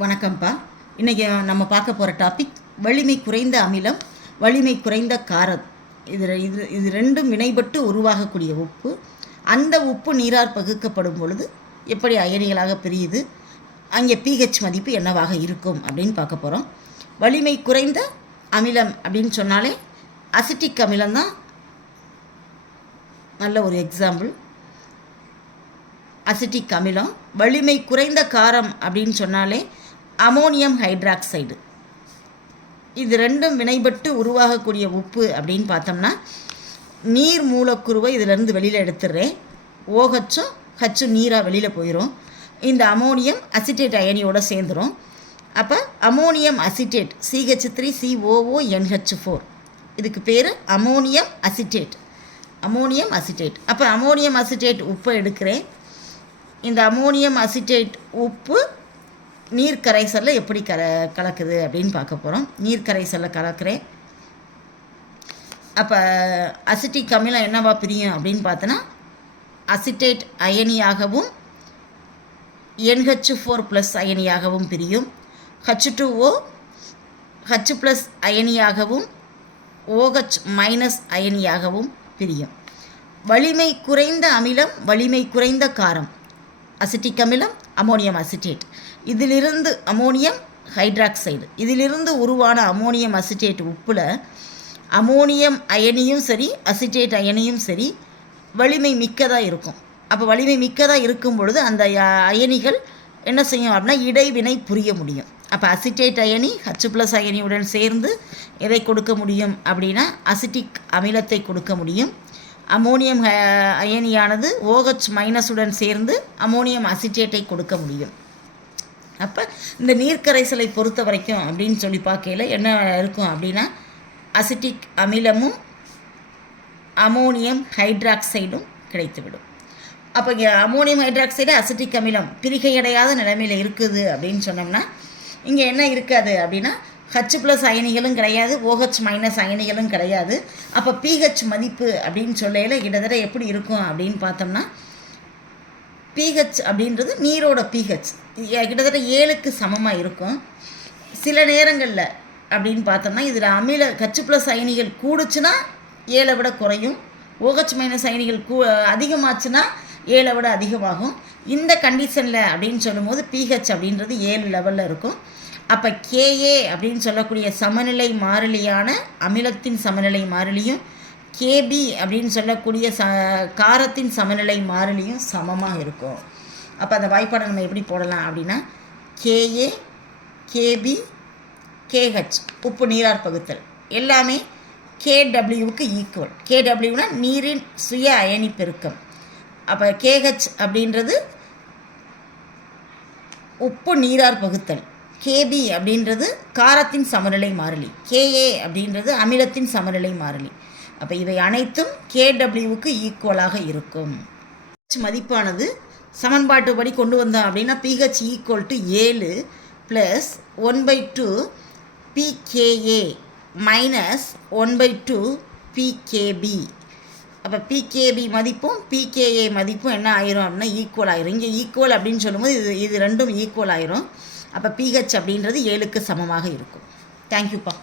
வணக்கம்ப்பா. இன்றைக்கி நம்ம பார்க்க போகிற டாபிக் வலிமை குறைந்த அமிலம் வலிமை குறைந்த காரம். இது இது இது ரெண்டும் வினைபட்டு உருவாகக்கூடிய உப்பு. அந்த உப்பு நீரார் பகுக்கப்படும் பொழுது எப்படி அயனிகளாக பிரியுது அங்கே பிஹெச் மதிப்பு என்னவாக இருக்கும் அப்படின்னு பார்க்க போகிறோம் வலிமை குறைந்த அமிலம் அப்படின்னு சொன்னாலே அசிட்டிக் அமிலம் தான் நல்ல ஒரு எக்ஸாம்பிள் அசிட்டிக் அமிலம் வலிமை குறைந்த காரம் அப்படின்னு சொன்னாலே அமோனியம் ஹைட்ராக்சைடு. இது ரெண்டும் வினைபட்டு உருவாகக்கூடிய உப்பு அப்படின்னு பார்த்தோம்னா நீர் மூலக்குருவை இதிலேருந்து வெளியில் எடுத்துடுறேன். ஓஹச்சும் ஹச்சும் நீராக வெளியில் போயிடும் இந்த அமோனியம் அசிட்டேட் அயனியோட சேர்ந்துடும் அப்போ ammonium acetate CH three COO NH four இதுக்கு பேர் அமோனியம் அசிட்டேட். Ammonium acetate. அப்போ அமோனியம் அசிட்டேட் உப்பை எடுக்கிறேன். இந்த அமோனியம் அசிட்டேட் உப்பு நீர் கரைசலில் எப்படி கல கலக்குது அப்படின்னு பார்க்க போகிறோம் நீர் கரைசலில் கலக்கிறேன். அப்போ அசிட்டிக் அமிலம் என்னவா பிரியும் அப்படின்னு பார்த்தோன்னா அசிட்டேட் அயனியாகவும் என்ஹெச் ஃபோர் ப்ளஸ் அயனியாகவும் பிரியும். H two O H plus அயனியாகவும் OH minus அயனியாகவும் பிரியும். வலிமை குறைந்த அமிலம் வலிமை குறைந்த காரம். அசிட்டிக் அமிலம் அமோனியம் அசிட்டேட். இதிலிருந்து அமோனியம் ஹைட்ராக்சைடு. இதிலிருந்து உருவான அமோனியம் அசிட்டேட் உப்பில் அமோனியம் அயனியும் சரி அசிட்டேட் அயனியும் சரி வலிமை மிக்கதாக இருக்கும். அப்போ வலிமை மிக்கதாக இருக்கும் பொழுது அந்த அயனிகள் என்ன செய்யும் அப்படின்னா இடைவினை புரிய முடியும். அப்போ அசிட்டேட் அயனி ஹச் ப்ளஸ் அயனியுடன் சேர்ந்து எதை கொடுக்க முடியும் அப்படின்னா அசிட்டிக் அமிலத்தை கொடுக்க முடியும். அமோனியம் அயனியானது ஓஹெச் மைனஸுடன் சேர்ந்து அமோனியம் அசிட்டேட்டை கொடுக்க முடியும். அப்போ இந்த நீர்க்கரைசலை பொறுத்த வரைக்கும் அப்படின்னு சொல்லி பார்க்கையில் என்ன இருக்கும் அப்படின்னா அசிட்டிக் அமிலமும் அமோனியம் ஹைட்ராக்சைடும் கிடைத்துவிடும். அப்போ இங்கே அமோனியம் ஹைட்ராக்சைடு அசிட்டிக் அமிலம் பிரிகையடையாத நிலைமையில் இருக்குது அப்படின்னு சொன்னோம்னா இங்கே என்ன இருக்காது அப்படின்னா ஹச் ப்ளஸ் அயனிகளும் கிடையாது ஓஹெச் மைனஸ் அயனிகளும் கிடையாது. அப்போ பிஹெச் மதிப்பு அப்படின்னு சொல்லையில் கிட்டத்தட்ட எப்படி இருக்கும் அப்படின்னு பார்த்தோம்னா பிஹெச் அப்படின்றது நீரோட பிஹெச் கிட்டத்தட்ட ஏழுக்கு சமமாக இருக்கும். சில நேரங்களில் அப்படின்னு பார்த்தோம்னா இதில் அமில கச்சு ப்ளஸ் அயனிகள் கூடுச்சுன்னா ஏழை விட குறையும். ஓஹெச் மைனஸ் அயனிகள் கூ அதிகமாச்சுன்னா ஏழை விட அதிகமாகும். இந்த கண்டிஷனில் அப்படின்னு சொல்லும்போது பிஹெச் அப்படின்றது ஏழு லெவலில் இருக்கும். அப்போ கேஏ அப்படின்னு சொல்லக்கூடிய சமநிலை மாறிலியான அமிலத்தின் சமநிலை மாறிலியும் கேபி அப்படின்னு சொல்லக்கூடிய ச காரத்தின் சமநிலை மாறிலியும் சமமாக இருக்கும். அப்போ அந்த வாய்ப்பாடை நம்ம எப்படி போடலாம் அப்படின்னா கேஏ கேபி கேஹெச் உப்பு நீரார் பகுத்தல். எல்லாமே கேடபிள்யூவுக்கு ஈக்குவல் கேடபிள்யூனா நீரின் சுய அயனி பெருக்கம். அப்போ கேஹெச் அப்படின்றது உப்பு நீரார் பகுத்தல். கேபி அப்படின்றது காரத்தின் சமநிலை மாறிலி. கேஏ அப்படின்றது அமிலத்தின் சமநிலை மாறிலி. அப்போ இவை அனைத்தும் கேடபிள்யூவுக்கு ஈக்குவலாக இருக்கும். pH மதிப்பானது சமன்பாட்டுப்படி கொண்டு வந்தோம் அப்படின்னா பிஹெச் ஈக்குவல் டு ஏழு plus one by two pKa minus one by two pKb அப்போ பிகேபி மதிப்பும் பிகேஏ மதிப்பும் என்ன ஆயிரும் அப்படின்னா ஈக்குவல் ஆயிரும். இங்கே ஈக்குவல் அப்படின்னு சொல்லும்போது இது இது ரெண்டும் ஈக்குவல் ஆயிரும். அப்போ பிஹெச் அப்படின்றது ஏழுக்கு சமமாக இருக்கும். தேங்க்யூப்பா